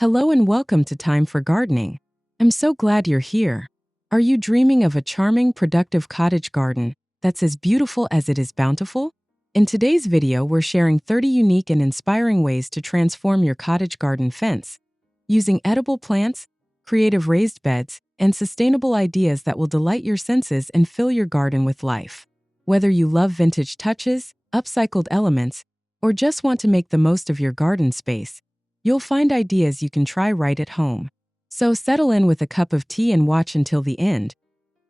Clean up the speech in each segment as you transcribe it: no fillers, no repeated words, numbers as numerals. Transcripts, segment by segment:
Hello and welcome to Time for Gardening. I'm so glad you're here. Are you dreaming of a charming, productive cottage garden that's as beautiful as it is bountiful? In today's video, we're sharing 30 unique and inspiring ways to transform your cottage garden fence, using edible plants, creative raised beds, and sustainable ideas that will delight your senses and fill your garden with life. Whether you love vintage touches, upcycled elements, or just want to make the most of your garden space, you'll find ideas you can try right at home. So settle in with a cup of tea and watch until the end.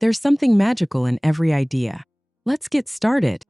There's something magical in every idea. Let's get started.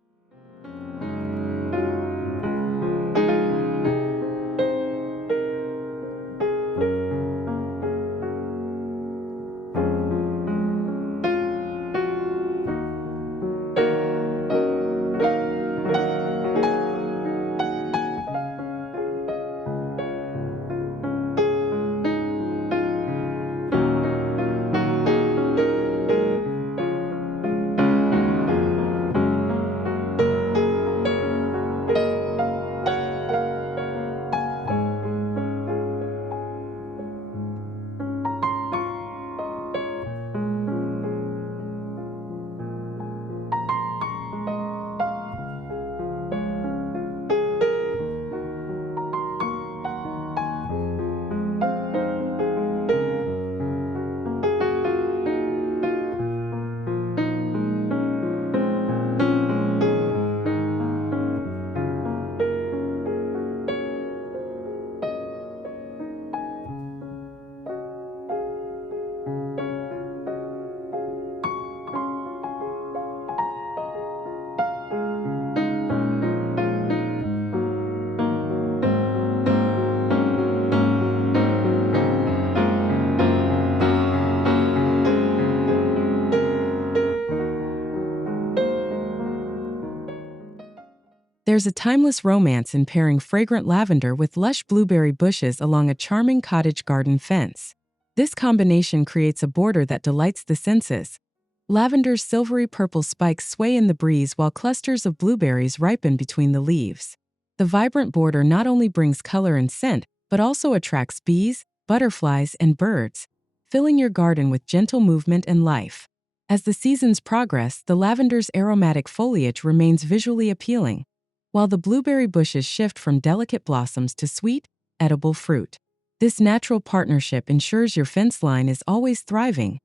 There's a timeless romance in pairing fragrant lavender with lush blueberry bushes along a charming cottage garden fence. This combination creates a border that delights the senses. Lavender's silvery purple spikes sway in the breeze while clusters of blueberries ripen between the leaves. The vibrant border not only brings color and scent, but also attracts bees, butterflies, and birds, filling your garden with gentle movement and life. As the seasons progress, the lavender's aromatic foliage remains visually appealing, while the blueberry bushes shift from delicate blossoms to sweet, edible fruit. This natural partnership ensures your fence line is always thriving,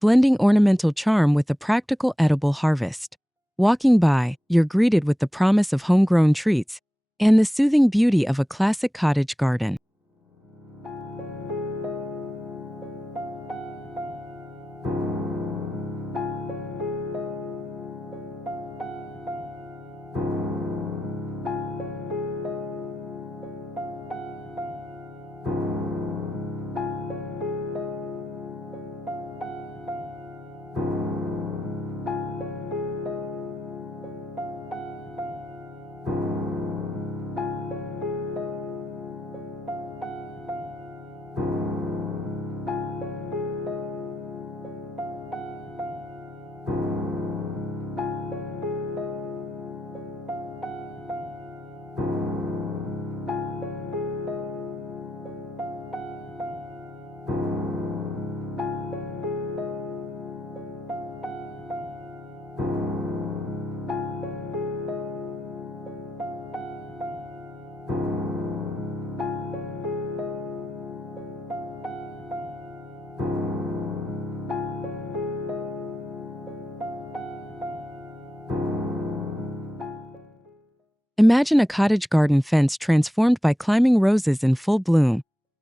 blending ornamental charm with a practical edible harvest. Walking by, you're greeted with the promise of homegrown treats and the soothing beauty of a classic cottage garden. Imagine a cottage garden fence transformed by climbing roses in full bloom,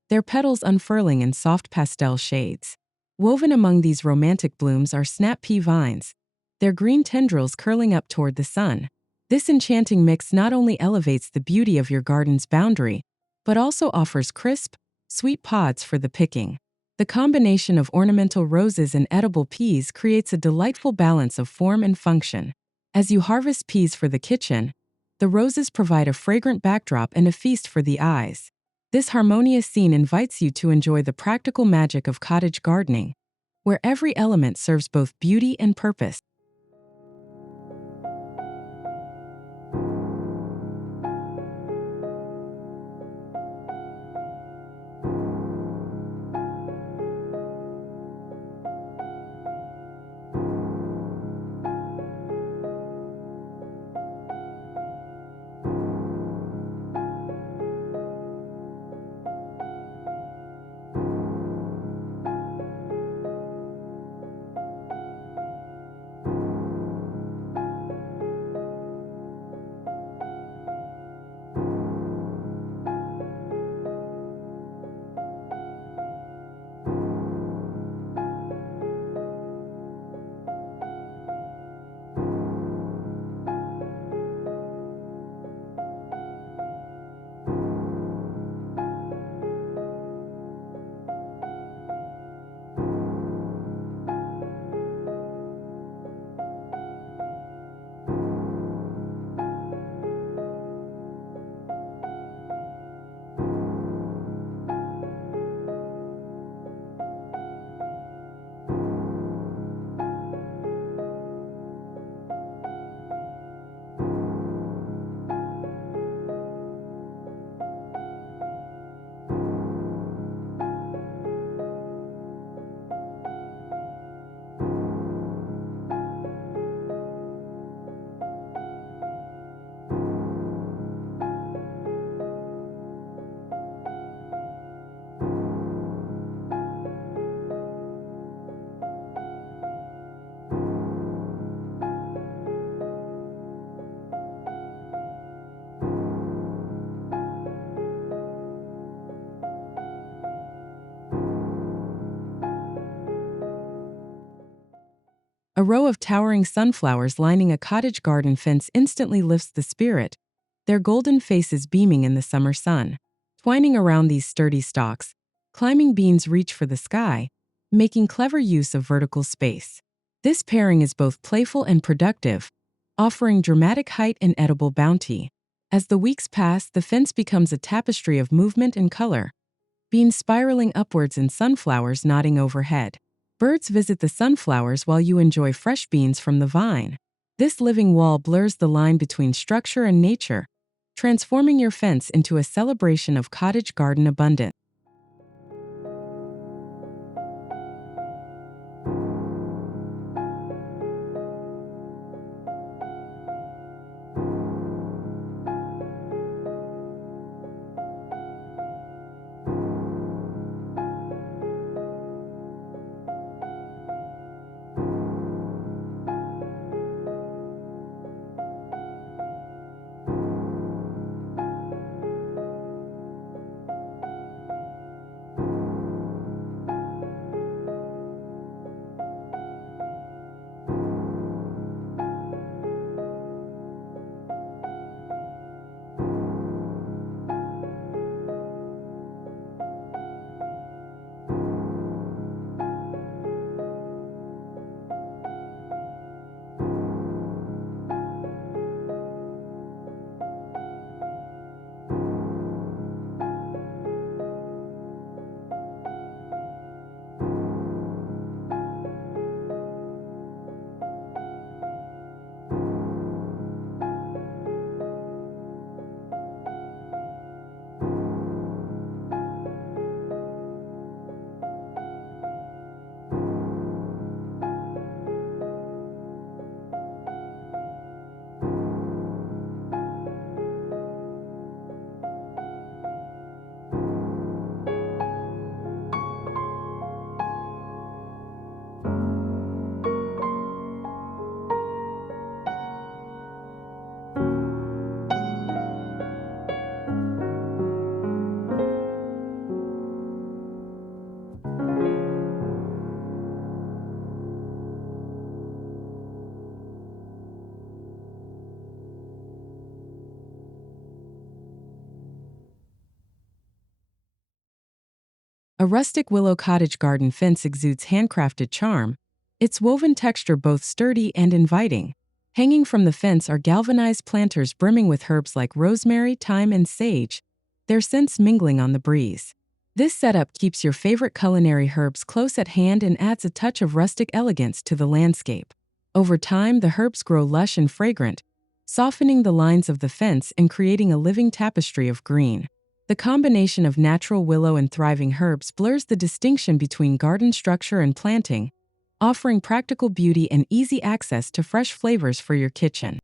their petals unfurling in soft pastel shades. Woven among these romantic blooms are snap pea vines, their green tendrils curling up toward the sun. This enchanting mix not only elevates the beauty of your garden's boundary, but also offers crisp, sweet pods for the picking. The combination of ornamental roses and edible peas creates a delightful balance of form and function. As you harvest peas for the kitchen, the roses provide a fragrant backdrop and a feast for the eyes. This harmonious scene invites you to enjoy the practical magic of cottage gardening, where every element serves both beauty and purpose. A row of towering sunflowers lining a cottage garden fence instantly lifts the spirit, their golden faces beaming in the summer sun. Twining around these sturdy stalks, climbing beans reach for the sky, making clever use of vertical space. This pairing is both playful and productive, offering dramatic height and edible bounty. As the weeks pass, the fence becomes a tapestry of movement and color, beans spiraling upwards and sunflowers nodding overhead. Birds visit the sunflowers while you enjoy fresh beans from the vine. This living wall blurs the line between structure and nature, transforming your fence into a celebration of cottage garden abundance. A rustic willow cottage garden fence exudes handcrafted charm, its woven texture both sturdy and inviting. Hanging from the fence are galvanized planters brimming with herbs like rosemary, thyme, and sage, their scents mingling on the breeze. This setup keeps your favorite culinary herbs close at hand and adds a touch of rustic elegance to the landscape. Over time, the herbs grow lush and fragrant, softening the lines of the fence and creating a living tapestry of green. The combination of natural willow and thriving herbs blurs the distinction between garden structure and planting, offering practical beauty and easy access to fresh flavors for your kitchen.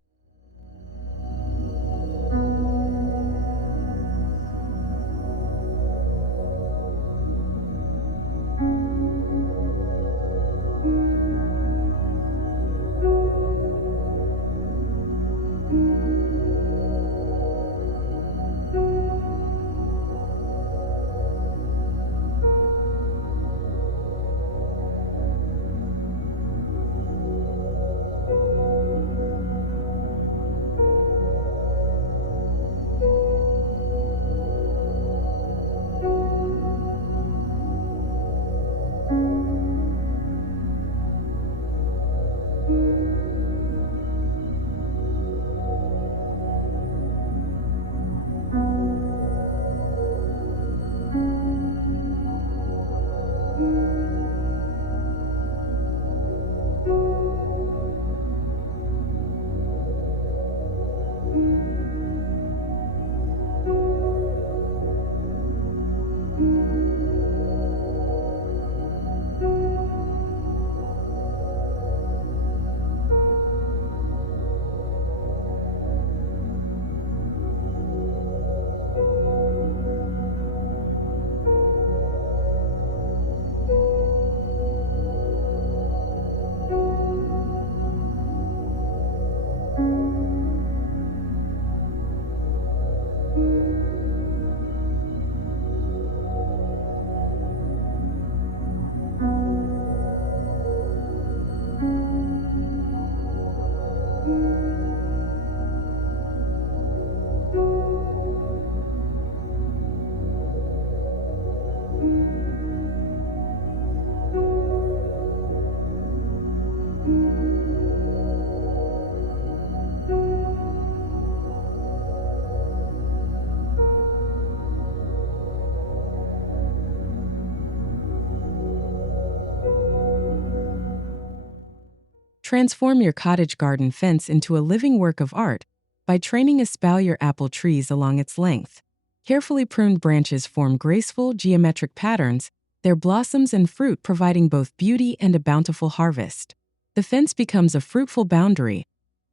Transform your cottage garden fence into a living work of art by training Espalier apple trees along its length. Carefully pruned branches form graceful, geometric patterns, their blossoms and fruit providing both beauty and a bountiful harvest. The fence becomes a fruitful boundary,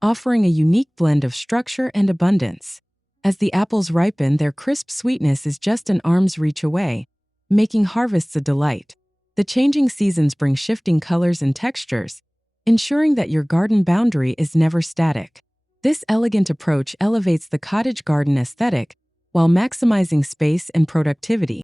offering a unique blend of structure and abundance. As the apples ripen, their crisp sweetness is just an arm's reach away, making harvests a delight. The changing seasons bring shifting colors and textures, ensuring that your garden boundary is never static. This elegant approach elevates the cottage garden aesthetic while maximizing space and productivity.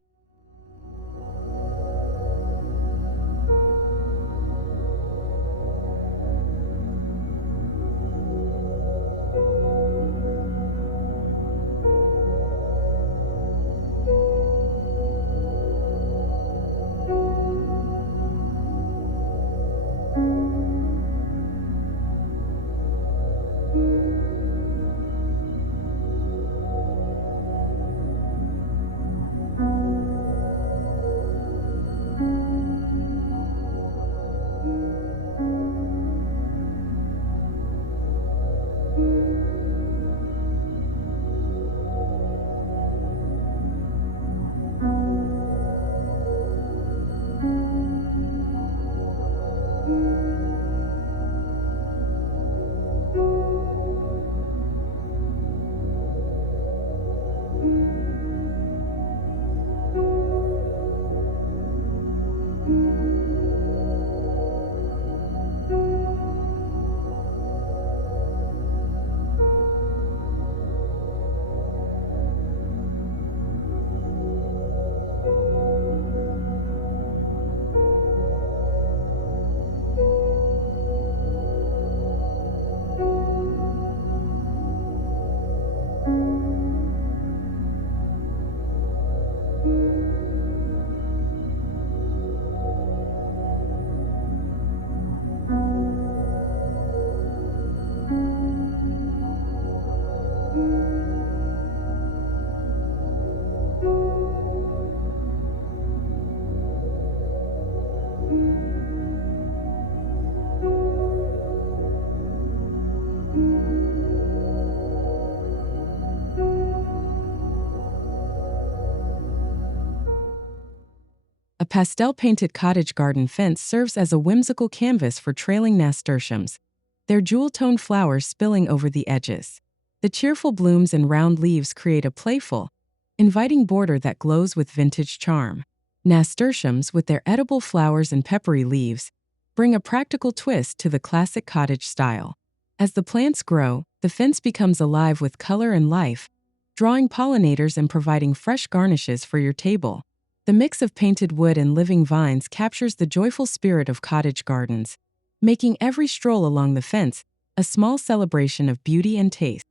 A pastel-painted cottage garden fence serves as a whimsical canvas for trailing nasturtiums, their jewel-toned flowers spilling over the edges. The cheerful blooms and round leaves create a playful, inviting border that glows with vintage charm. Nasturtiums, with their edible flowers and peppery leaves, bring a practical twist to the classic cottage style. As the plants grow, the fence becomes alive with color and life, drawing pollinators and providing fresh garnishes for your table. The mix of painted wood and living vines captures the joyful spirit of cottage gardens, making every stroll along the fence a small celebration of beauty and taste.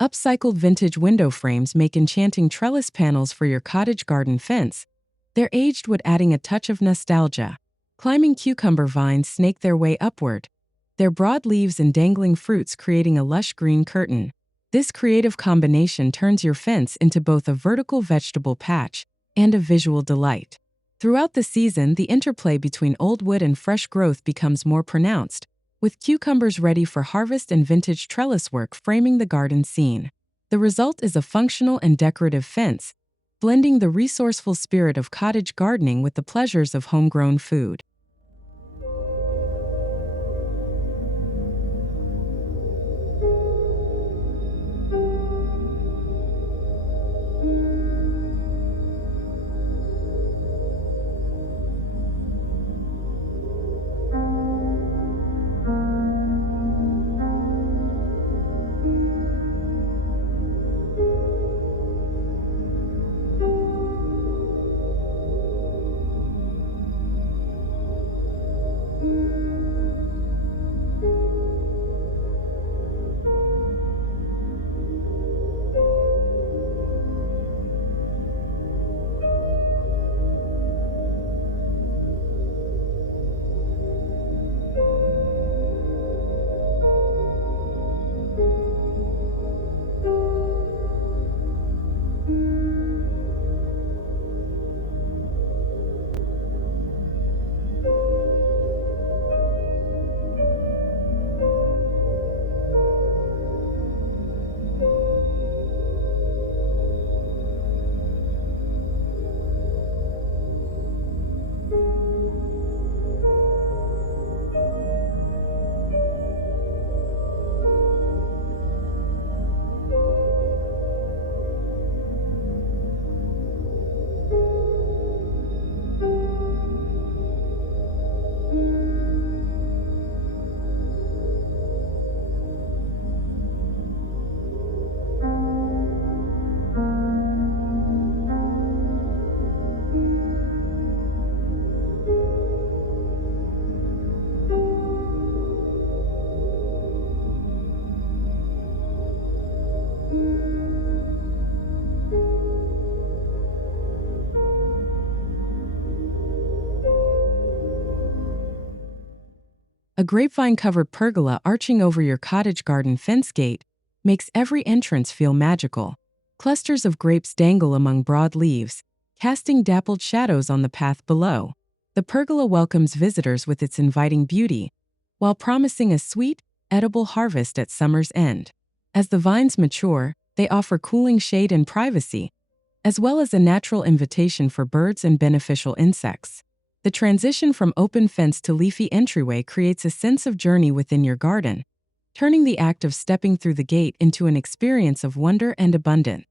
Upcycled vintage window frames make enchanting trellis panels for your cottage garden fence. They're aged wood, adding a touch of nostalgia. Climbing cucumber vines snake their way upward, their broad leaves and dangling fruits creating a lush green curtain. This creative combination turns your fence into both a vertical vegetable patch and a visual delight. Throughout the season, the interplay between old wood and fresh growth becomes more pronounced, with cucumbers ready for harvest and vintage trellis work framing the garden scene. The result is a functional and decorative fence, blending the resourceful spirit of cottage gardening with the pleasures of homegrown food. A grapevine-covered pergola arching over your cottage garden fence gate makes every entrance feel magical. Clusters of grapes dangle among broad leaves, casting dappled shadows on the path below. The pergola welcomes visitors with its inviting beauty, while promising a sweet, edible harvest at summer's end. As the vines mature, they offer cooling shade and privacy, as well as a natural invitation for birds and beneficial insects. The transition from open fence to leafy entryway creates a sense of journey within your garden, turning the act of stepping through the gate into an experience of wonder and abundance.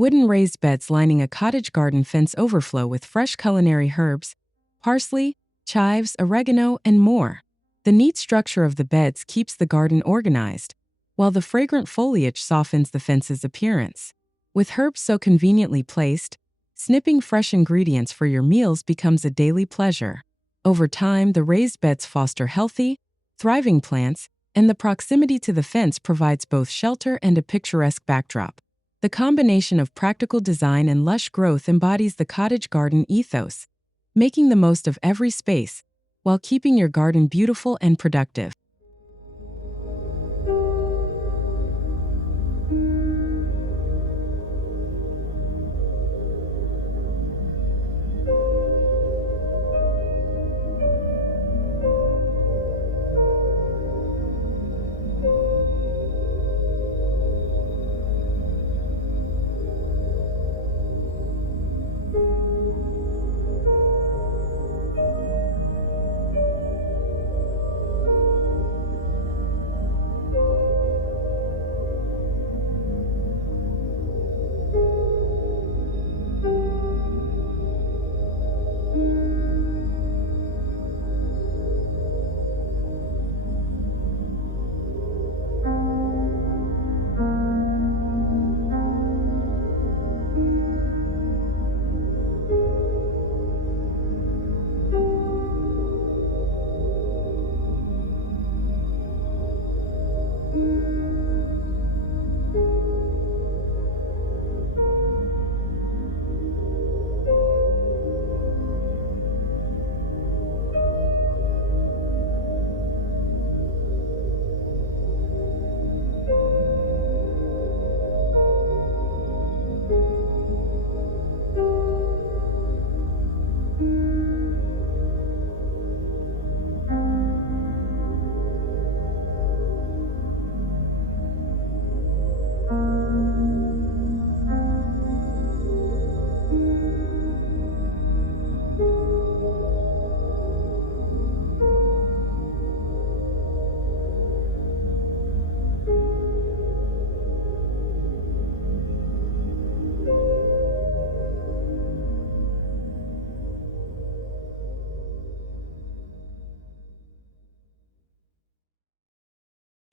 Wooden raised beds lining a cottage garden fence overflow with fresh culinary herbs, parsley, chives, oregano, and more. The neat structure of the beds keeps the garden organized, while the fragrant foliage softens the fence's appearance. With herbs so conveniently placed, snipping fresh ingredients for your meals becomes a daily pleasure. Over time, the raised beds foster healthy, thriving plants, and the proximity to the fence provides both shelter and a picturesque backdrop. The combination of practical design and lush growth embodies the cottage garden ethos, making the most of every space while keeping your garden beautiful and productive.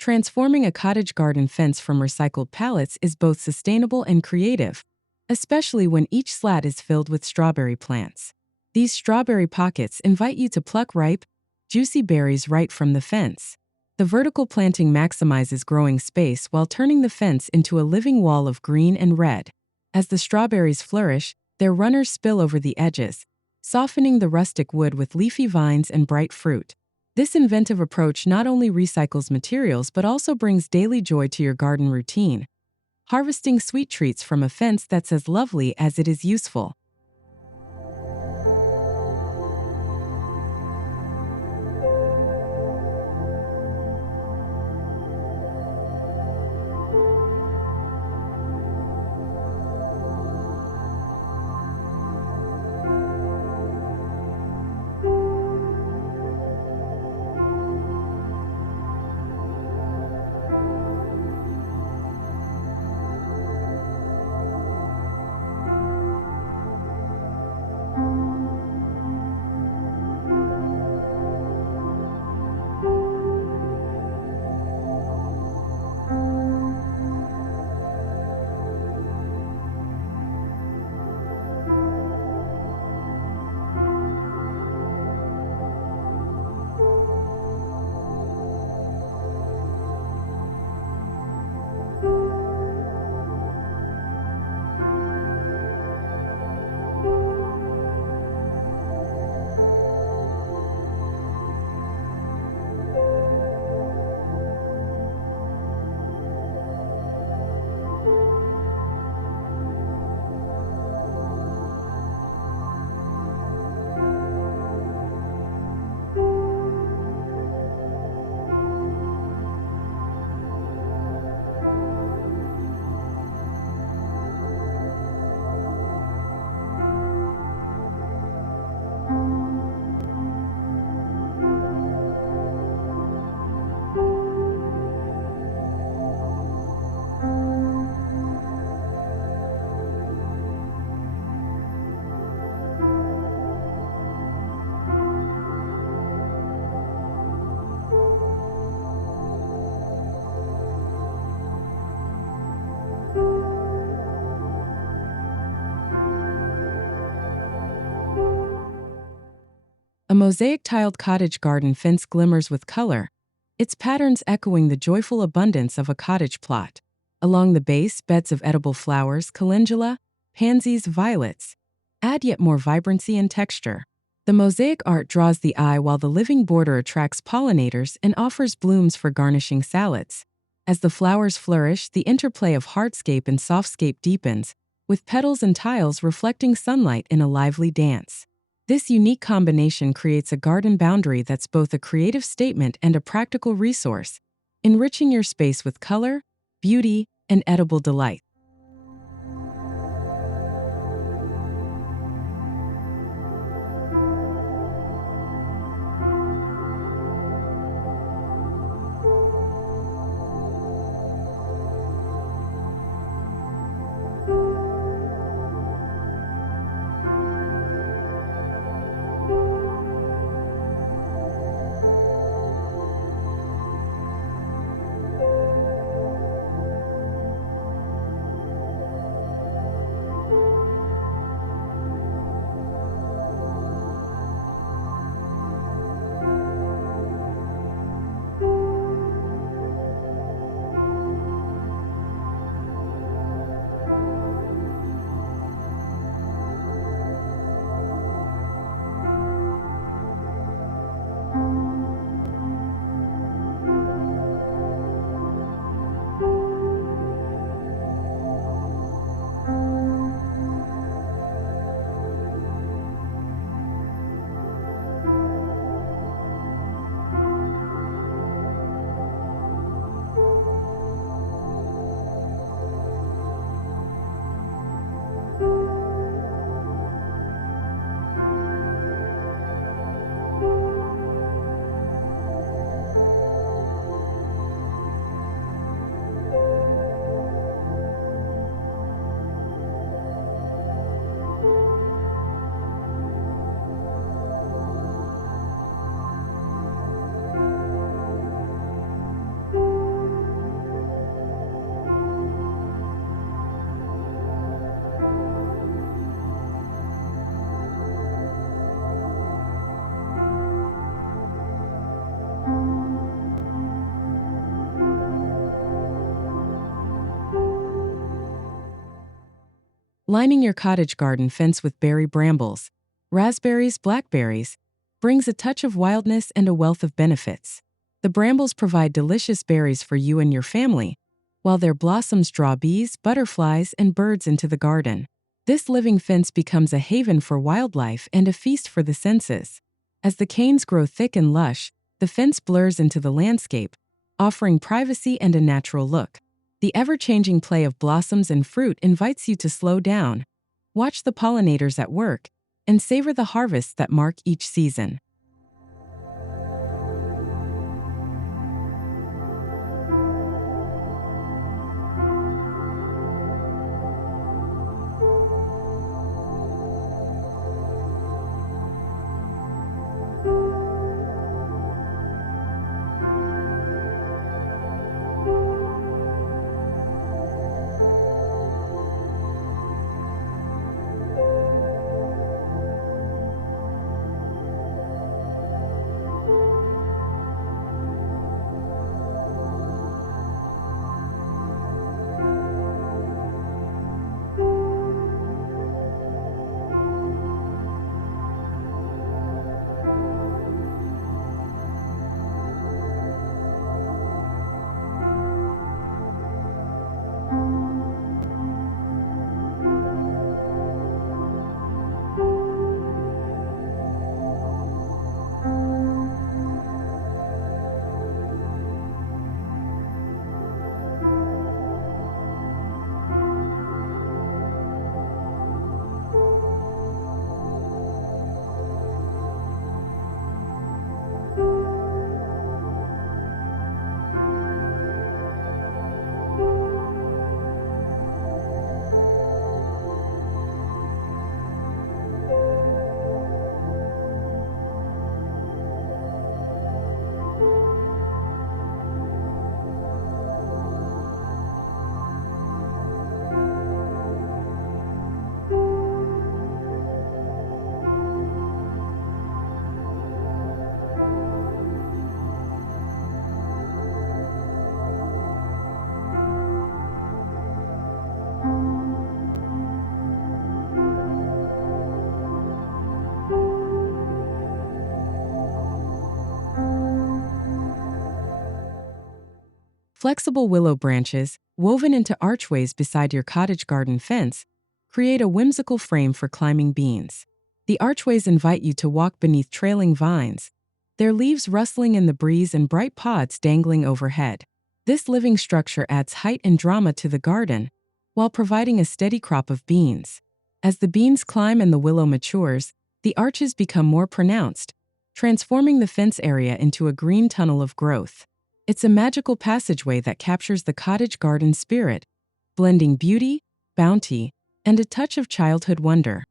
Transforming a cottage garden fence from recycled pallets is both sustainable and creative, especially when each slat is filled with strawberry plants. These strawberry pockets invite you to pluck ripe, juicy berries right from the fence. The vertical planting maximizes growing space while turning the fence into a living wall of green and red. As the strawberries flourish, their runners spill over the edges, softening the rustic wood with leafy vines and bright fruit. This inventive approach not only recycles materials but also brings daily joy to your garden routine, harvesting sweet treats from a fence that's as lovely as it is useful. A mosaic-tiled cottage garden fence glimmers with color, its patterns echoing the joyful abundance of a cottage plot. Along the base, beds of edible flowers, calendula, pansies, violets, add yet more vibrancy and texture. The mosaic art draws the eye while the living border attracts pollinators and offers blooms for garnishing salads. As the flowers flourish, the interplay of hardscape and softscape deepens, with petals and tiles reflecting sunlight in a lively dance. This unique combination creates a garden boundary that's both a creative statement and a practical resource, enriching your space with color, beauty, and edible delight. Lining your cottage garden fence with berry brambles, raspberries, blackberries, brings a touch of wildness and a wealth of benefits. The brambles provide delicious berries for you and your family, while their blossoms draw bees, butterflies, and birds into the garden. This living fence becomes a haven for wildlife and a feast for the senses. As the canes grow thick and lush, the fence blurs into the landscape, offering privacy and a natural look. The ever-changing play of blossoms and fruit invites you to slow down, watch the pollinators at work, and savor the harvests that mark each season. Flexible willow branches, woven into archways beside your cottage garden fence, create a whimsical frame for climbing beans. The archways invite you to walk beneath trailing vines, their leaves rustling in the breeze and bright pods dangling overhead. This living structure adds height and drama to the garden, while providing a steady crop of beans. As the beans climb and the willow matures, the arches become more pronounced, transforming the fence area into a green tunnel of growth. It's a magical passageway that captures the cottage garden spirit, blending beauty, bounty, and a touch of childhood wonder.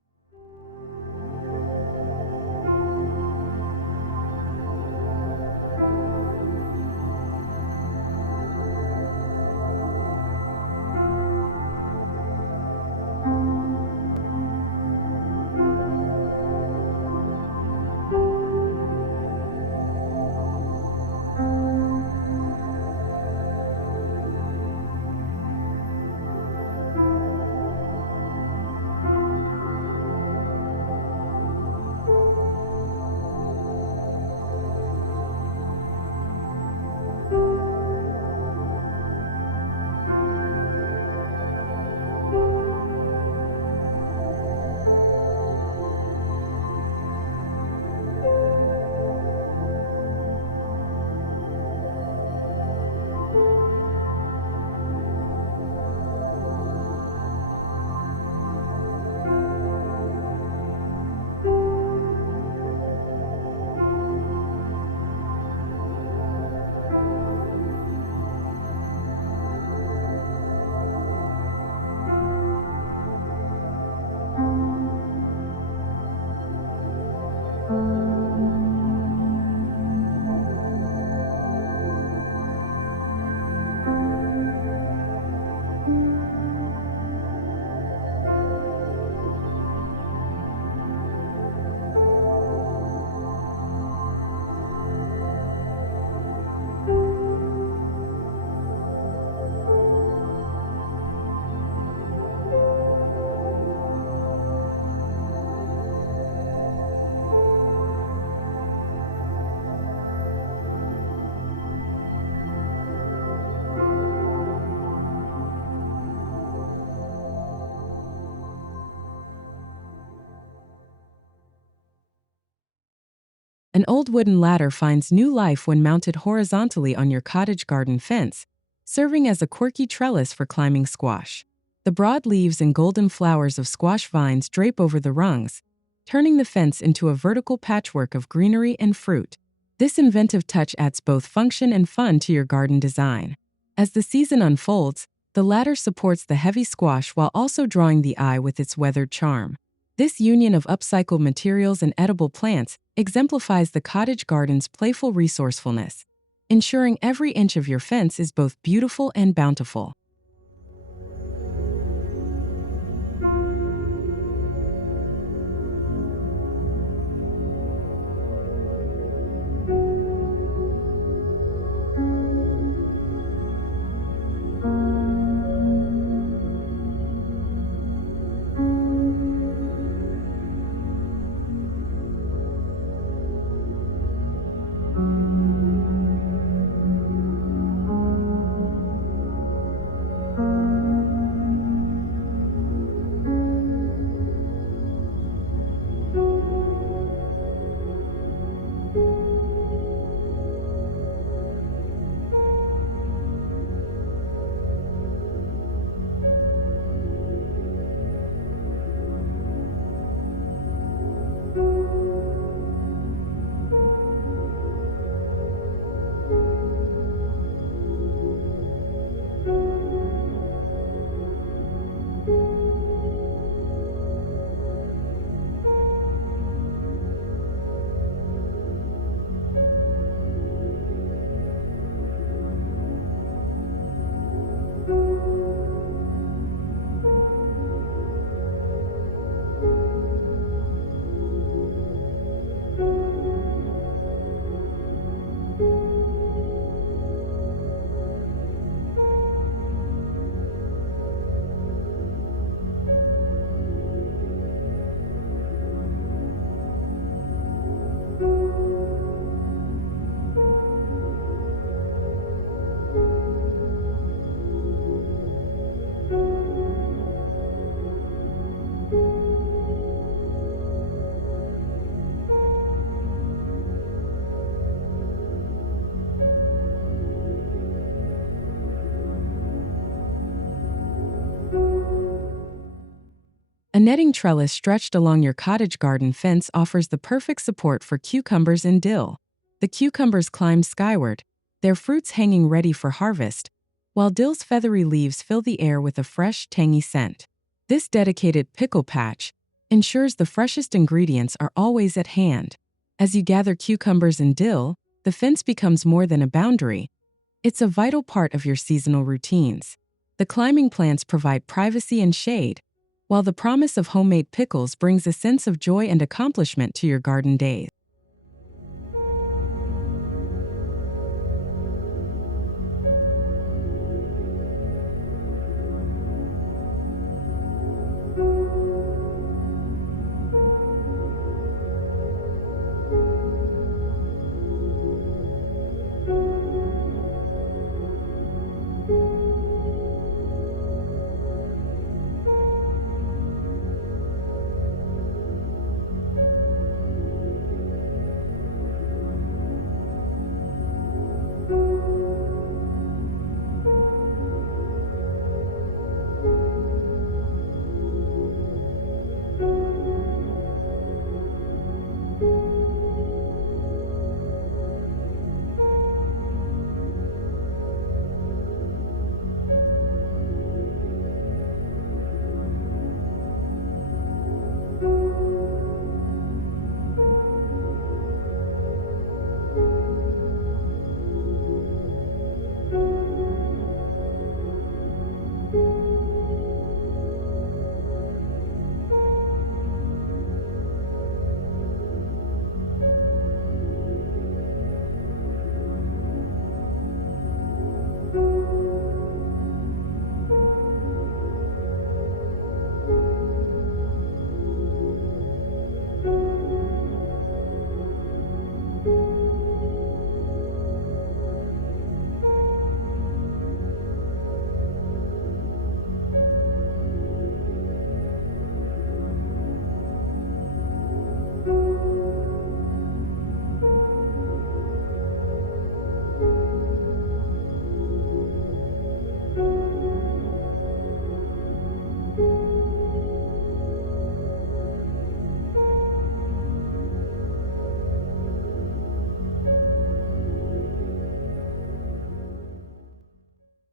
An old wooden ladder finds new life when mounted horizontally on your cottage garden fence, serving as a quirky trellis for climbing squash. The broad leaves and golden flowers of squash vines drape over the rungs, turning the fence into a vertical patchwork of greenery and fruit. This inventive touch adds both function and fun to your garden design. As the season unfolds, the ladder supports the heavy squash while also drawing the eye with its weathered charm. This union of upcycled materials and edible plants exemplifies the cottage garden's playful resourcefulness, ensuring every inch of your fence is both beautiful and bountiful. A netting trellis stretched along your cottage garden fence offers the perfect support for cucumbers and dill. The cucumbers climb skyward, their fruits hanging ready for harvest, while dill's feathery leaves fill the air with a fresh, tangy scent. This dedicated pickle patch ensures the freshest ingredients are always at hand. As you gather cucumbers and dill, the fence becomes more than a boundary. It's a vital part of your seasonal routines. The climbing plants provide privacy and shade, while the promise of homemade pickles brings a sense of joy and accomplishment to your garden days.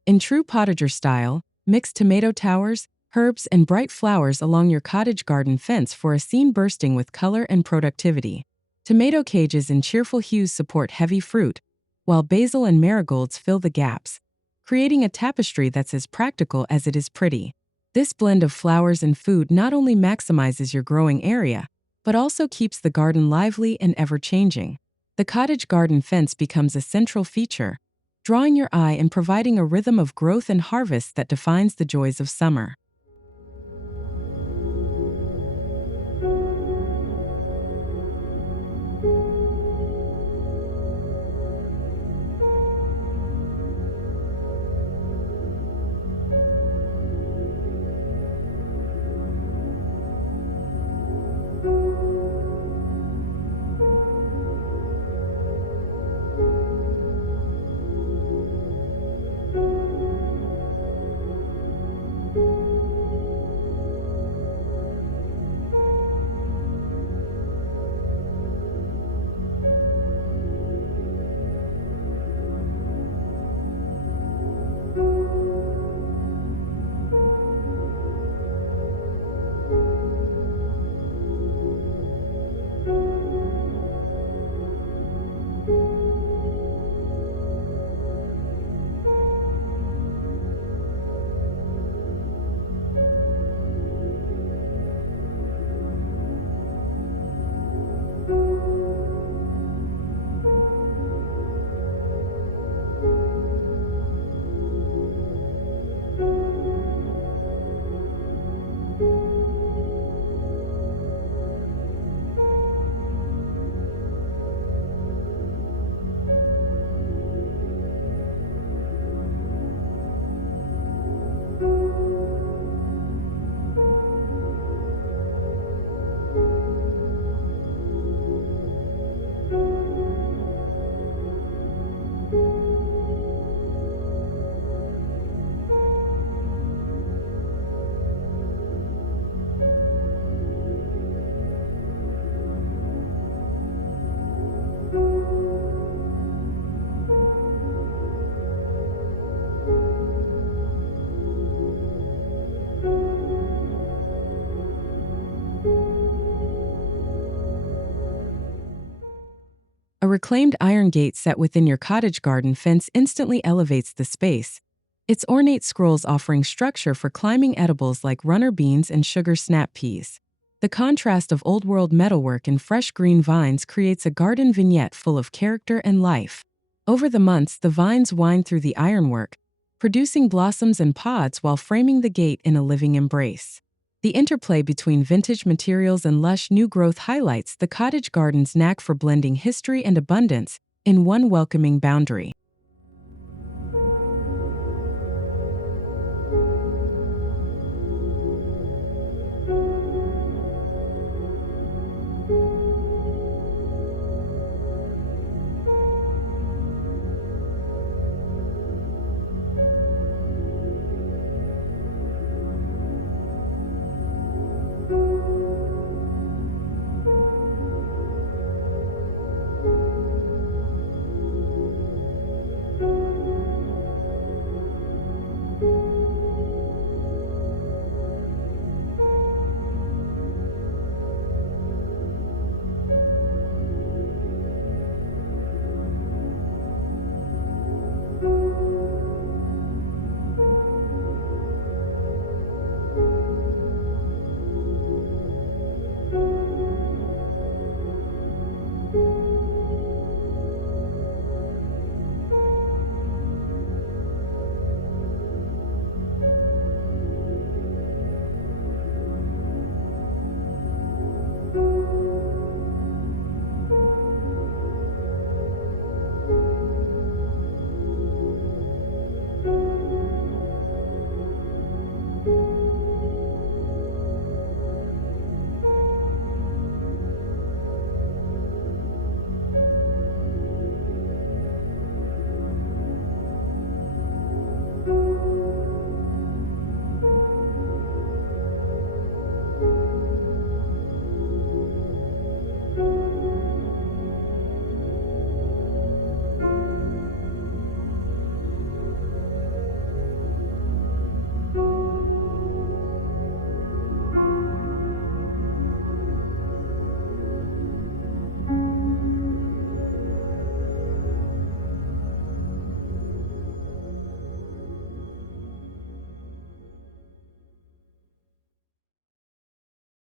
In true Potager style, mix tomato towers, herbs, and bright flowers along your cottage garden fence for a scene bursting with color and productivity. Tomato cages in cheerful hues support heavy fruit, while basil and marigolds fill the gaps, creating a tapestry that's as practical as it is pretty. This blend of flowers and food not only maximizes your growing area, but also keeps the garden lively and ever-changing. The cottage garden fence becomes a central feature, drawing your eye and providing a rhythm of growth and harvest that defines the joys of summer. A reclaimed iron gate set within your cottage garden fence instantly elevates the space, its ornate scrolls offering structure for climbing edibles like runner beans and sugar snap peas. The contrast of old-world metalwork and fresh green vines creates a garden vignette full of character and life. Over the months, the vines wind through the ironwork, producing blossoms and pods while framing the gate in a living embrace. The interplay between vintage materials and lush new growth highlights the cottage garden's knack for blending history and abundance in one welcoming boundary.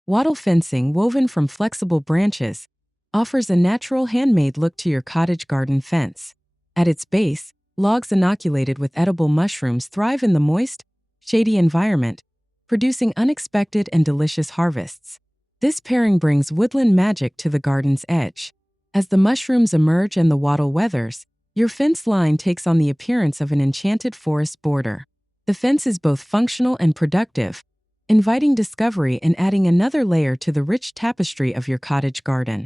Wattle fencing, woven from flexible branches, offers a natural handmade look to your cottage garden fence. At its base, logs inoculated with edible mushrooms thrive in the moist, shady environment, producing unexpected and delicious harvests. This pairing brings woodland magic to the garden's edge. As the mushrooms emerge and the wattle weathers, your fence line takes on the appearance of an enchanted forest border. The fence is both functional and productive, inviting discovery and adding another layer to the rich tapestry of your cottage garden.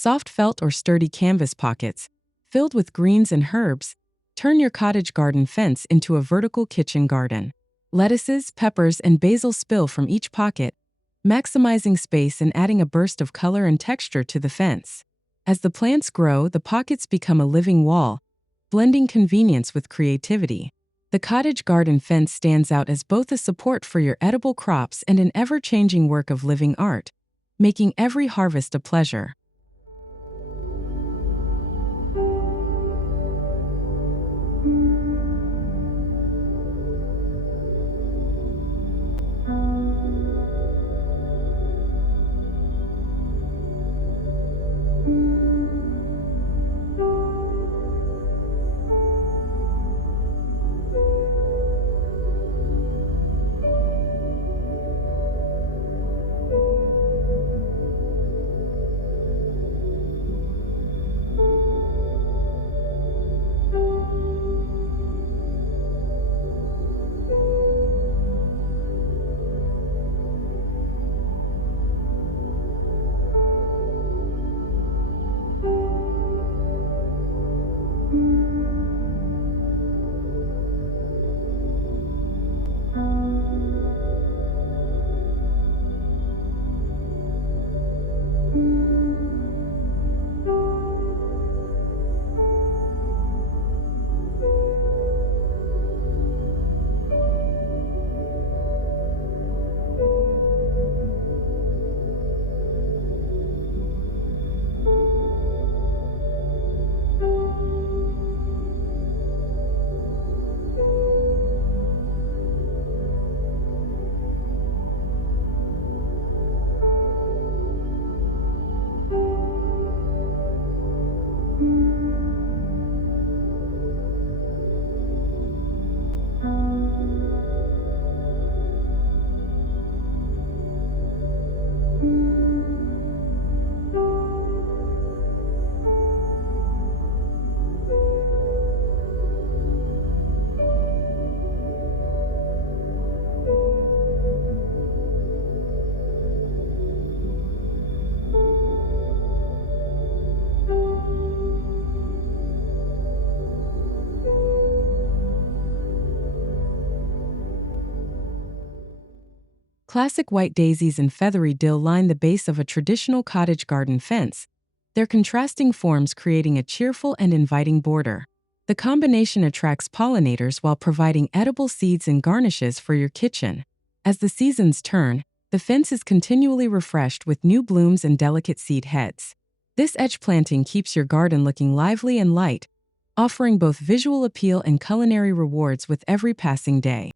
Soft felt or sturdy canvas pockets, filled with greens and herbs, turn your cottage garden fence into a vertical kitchen garden. Lettuces, peppers, and basil spill from each pocket, maximizing space and adding a burst of color and texture to the fence. As the plants grow, the pockets become a living wall, blending convenience with creativity. The cottage garden fence stands out as both a support for your edible crops and an ever-changing work of living art, making every harvest a pleasure. Classic white daisies and feathery dill line the base of a traditional cottage garden fence, their contrasting forms creating a cheerful and inviting border. The combination attracts pollinators while providing edible seeds and garnishes for your kitchen. As the seasons turn, the fence is continually refreshed with new blooms and delicate seed heads. This edge planting keeps your garden looking lively and light, offering both visual appeal and culinary rewards with every passing day.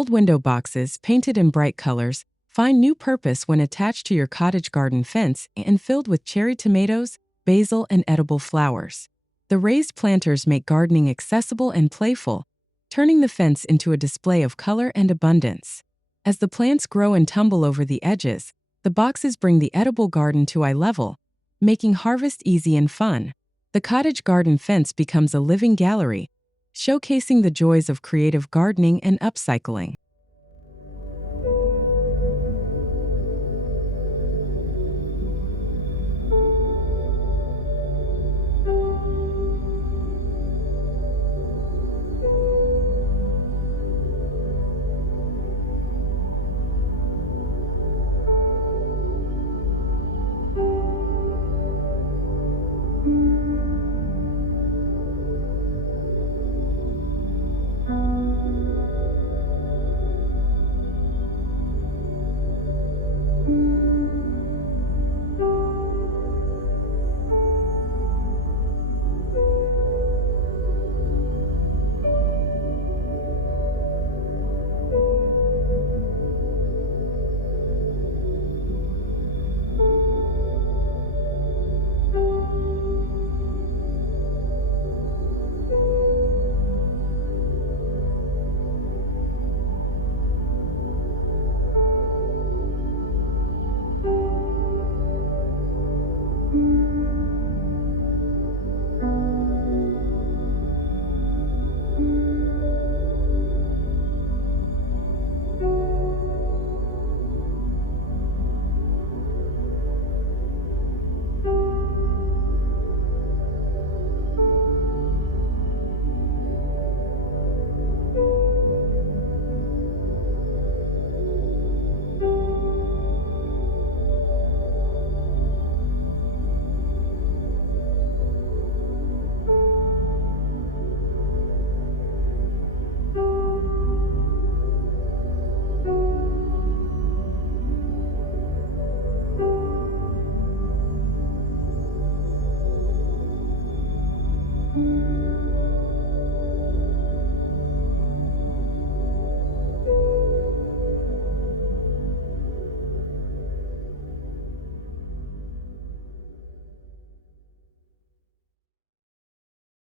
Old window boxes, painted in bright colors, find new purpose when attached to your cottage garden fence and filled with cherry tomatoes, basil, and edible flowers. The raised planters make gardening accessible and playful, turning the fence into a display of color and abundance. As the plants grow and tumble over the edges, the boxes bring the edible garden to eye level, making harvest easy and fun. The cottage garden fence becomes a living gallery, showcasing the joys of creative gardening and upcycling.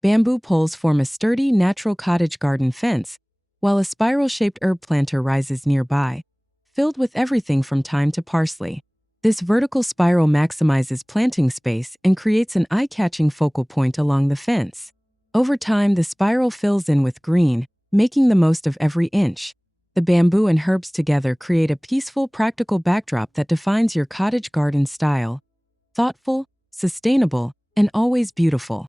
Bamboo poles form a sturdy, natural cottage garden fence, while a spiral-shaped herb planter rises nearby, filled with everything from thyme to parsley. This vertical spiral maximizes planting space and creates an eye-catching focal point along the fence. Over time, the spiral fills in with green, making the most of every inch. The bamboo and herbs together create a peaceful, practical backdrop that defines your cottage garden style: thoughtful, sustainable, and always beautiful.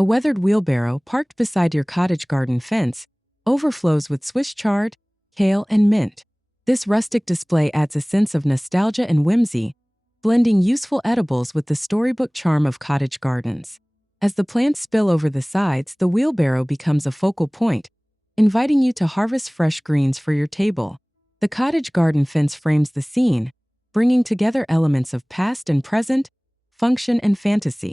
A weathered wheelbarrow parked beside your cottage garden fence overflows with Swiss chard, kale, and mint. This rustic display adds a sense of nostalgia and whimsy, blending useful edibles with the storybook charm of cottage gardens. As the plants spill over the sides, the wheelbarrow becomes a focal point, inviting you to harvest fresh greens for your table. The cottage garden fence frames the scene, bringing together elements of past and present, function and fantasy.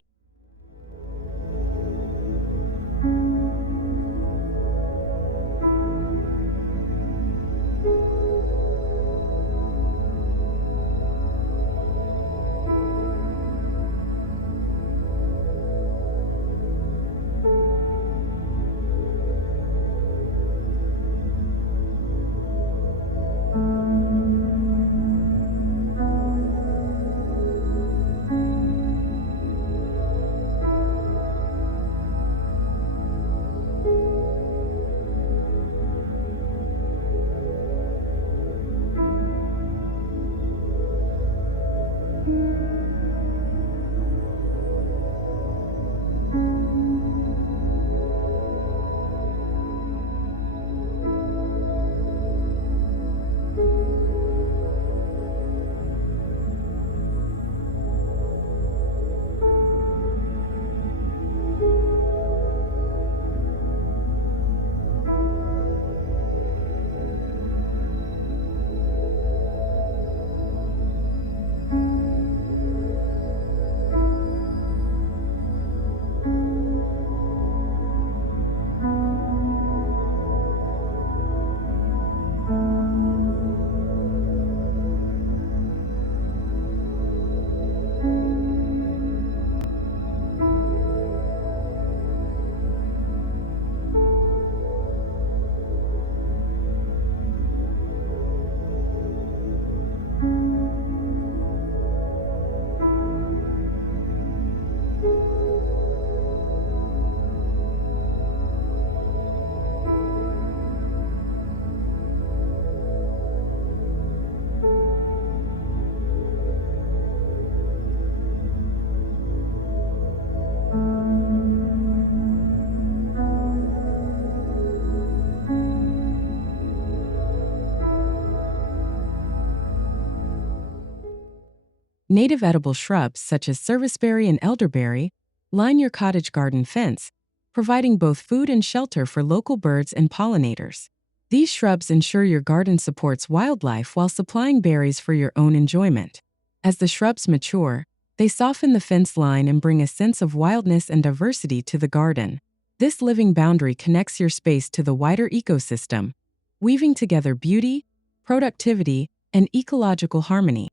Native edible shrubs such as serviceberry and elderberry line your cottage garden fence, providing both food and shelter for local birds and pollinators. These shrubs ensure your garden supports wildlife while supplying berries for your own enjoyment. As the shrubs mature, they soften the fence line and bring a sense of wildness and diversity to the garden. This living boundary connects your space to the wider ecosystem, weaving together beauty, productivity, and ecological harmony.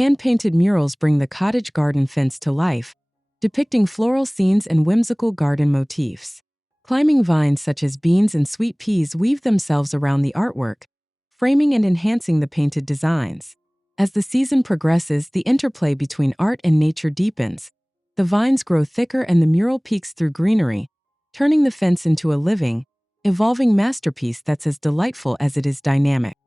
Hand-painted murals bring the cottage garden fence to life, depicting floral scenes and whimsical garden motifs. Climbing vines such as beans and sweet peas weave themselves around the artwork, framing and enhancing the painted designs. As the season progresses, the interplay between art and nature deepens. The vines grow thicker and the mural peeks through greenery, turning the fence into a living, evolving masterpiece that's as delightful as it is dynamic.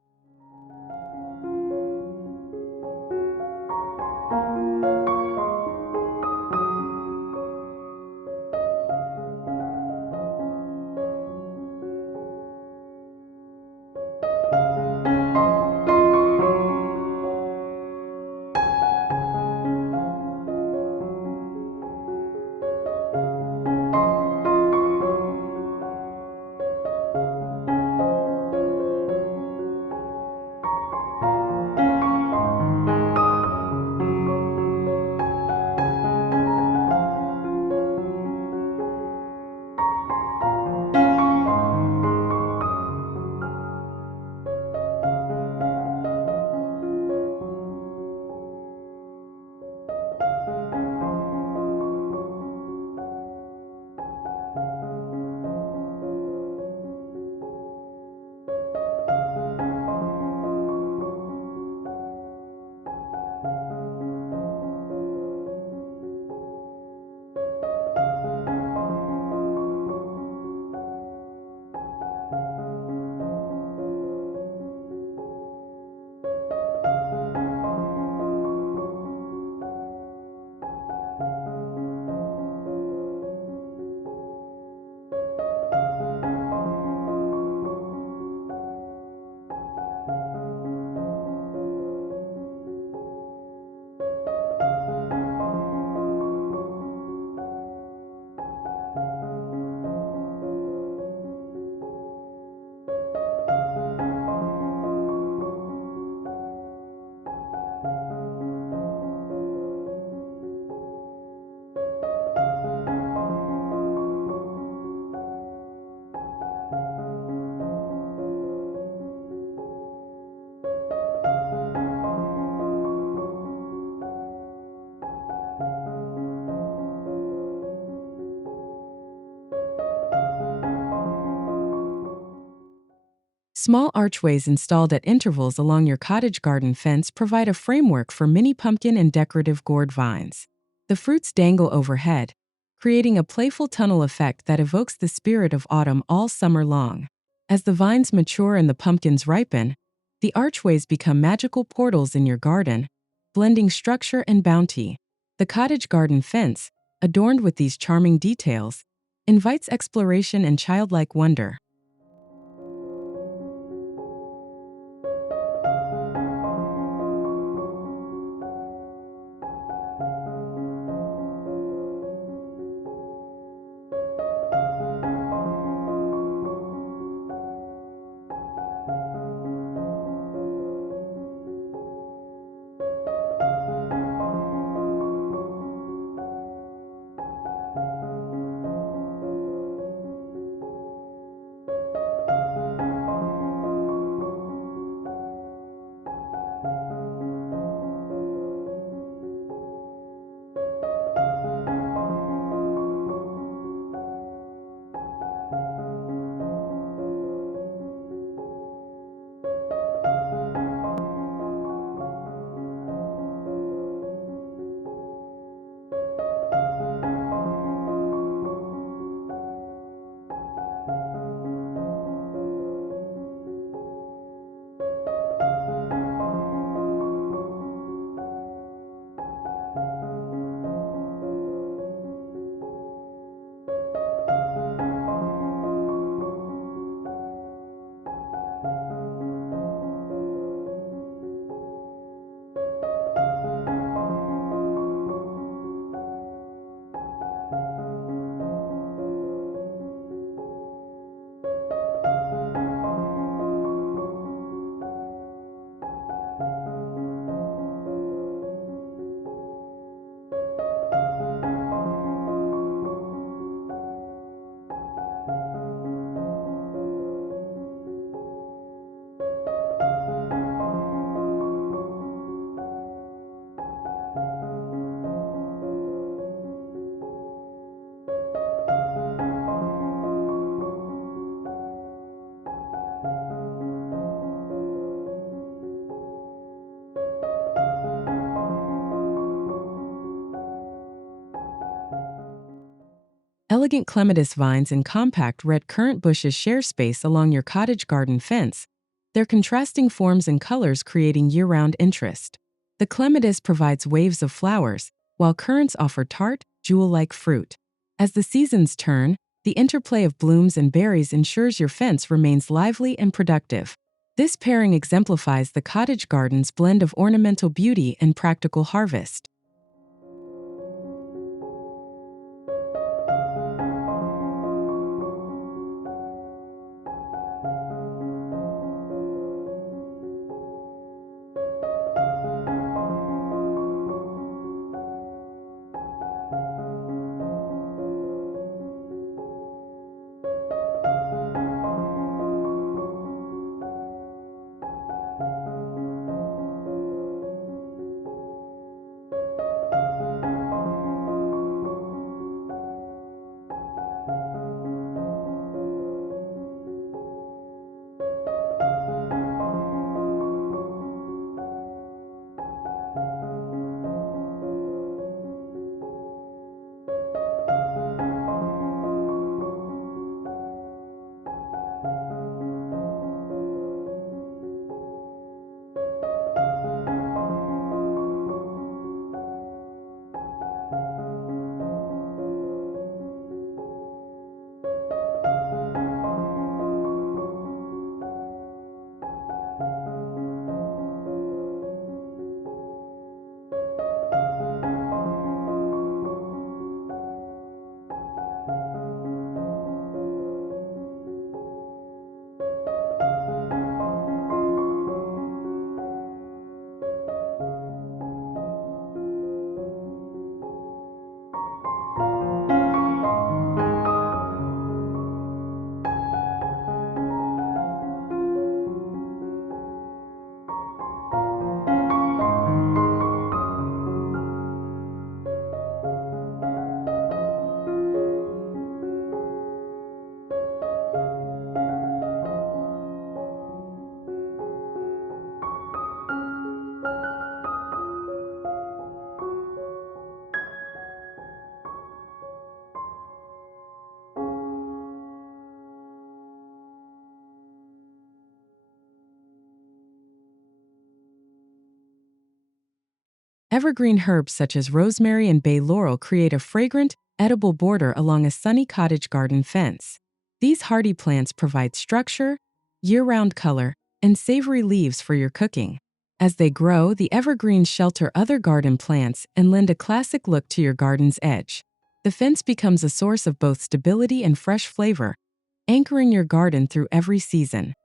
Small archways installed at intervals along your cottage garden fence provide a framework for mini pumpkin and decorative gourd vines. The fruits dangle overhead, creating a playful tunnel effect that evokes the spirit of autumn all summer long. As the vines mature and the pumpkins ripen, the archways become magical portals in your garden, blending structure and bounty. The cottage garden fence, adorned with these charming details, invites exploration and childlike wonder. Elegant clematis vines and compact red currant bushes share space along your cottage garden fence, their contrasting forms and colors creating year-round interest. The clematis provides waves of flowers, while currants offer tart, jewel-like fruit. As the seasons turn, the interplay of blooms and berries ensures your fence remains lively and productive. This pairing exemplifies the cottage garden's blend of ornamental beauty and practical harvest. Evergreen herbs such as rosemary and bay laurel create a fragrant, edible border along a sunny cottage garden fence. These hardy plants provide structure, year-round color, and savory leaves for your cooking. As they grow, the evergreens shelter other garden plants and lend a classic look to your garden's edge. The fence becomes a source of both stability and fresh flavor, anchoring your garden through every season.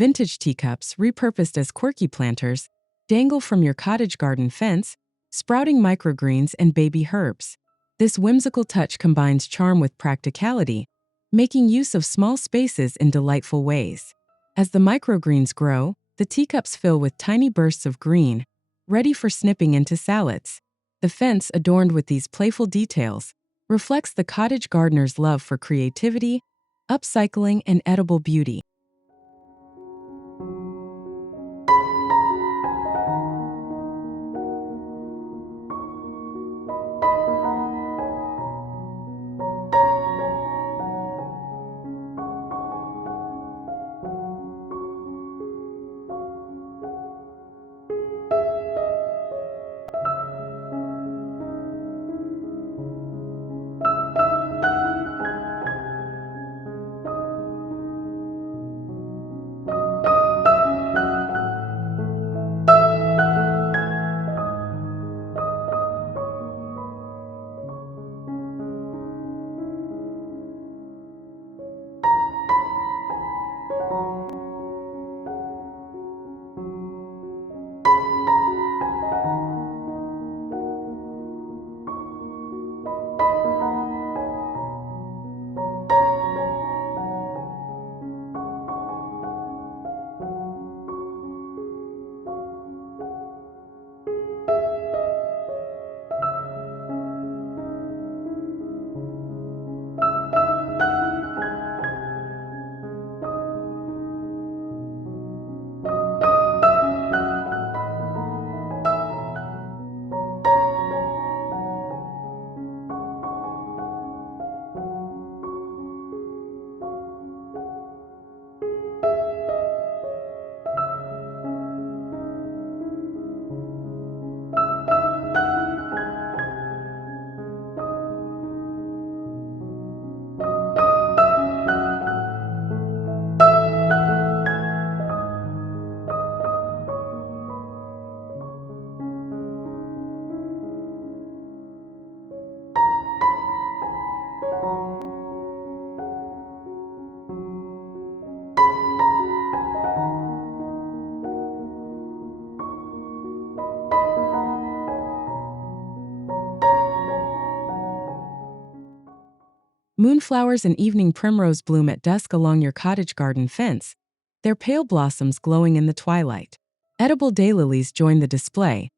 Vintage teacups, repurposed as quirky planters, dangle from your cottage garden fence, sprouting microgreens and baby herbs. This whimsical touch combines charm with practicality, making use of small spaces in delightful ways. As the microgreens grow, the teacups fill with tiny bursts of green, ready for snipping into salads. The fence, adorned with these playful details, reflects the cottage gardener's love for creativity, upcycling, and edible beauty. Moonflowers and evening primrose bloom at dusk along your cottage garden fence, their pale blossoms glowing in the twilight. Edible daylilies join the display,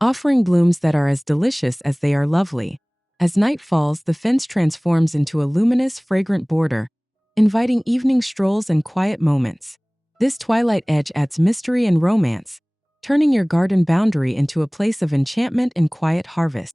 offering blooms that are as delicious as they are lovely. As night falls, the fence transforms into a luminous, fragrant border, inviting evening strolls and quiet moments. This twilight edge adds mystery and romance, turning your garden boundary into a place of enchantment and quiet harvest.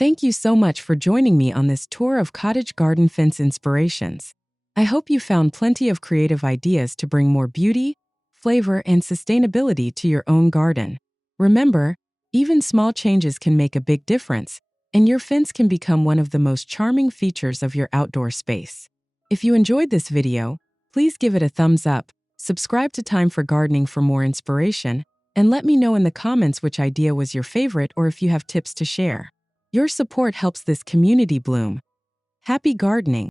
Thank you so much for joining me on this tour of cottage garden fence inspirations. I hope you found plenty of creative ideas to bring more beauty, flavor, and sustainability to your own garden. Remember, even small changes can make a big difference, and your fence can become one of the most charming features of your outdoor space. If you enjoyed this video, please give it a thumbs up, subscribe to Time for Gardening for more inspiration, and let me know in the comments which idea was your favorite or if you have tips to share. Your support helps this community bloom. Happy gardening!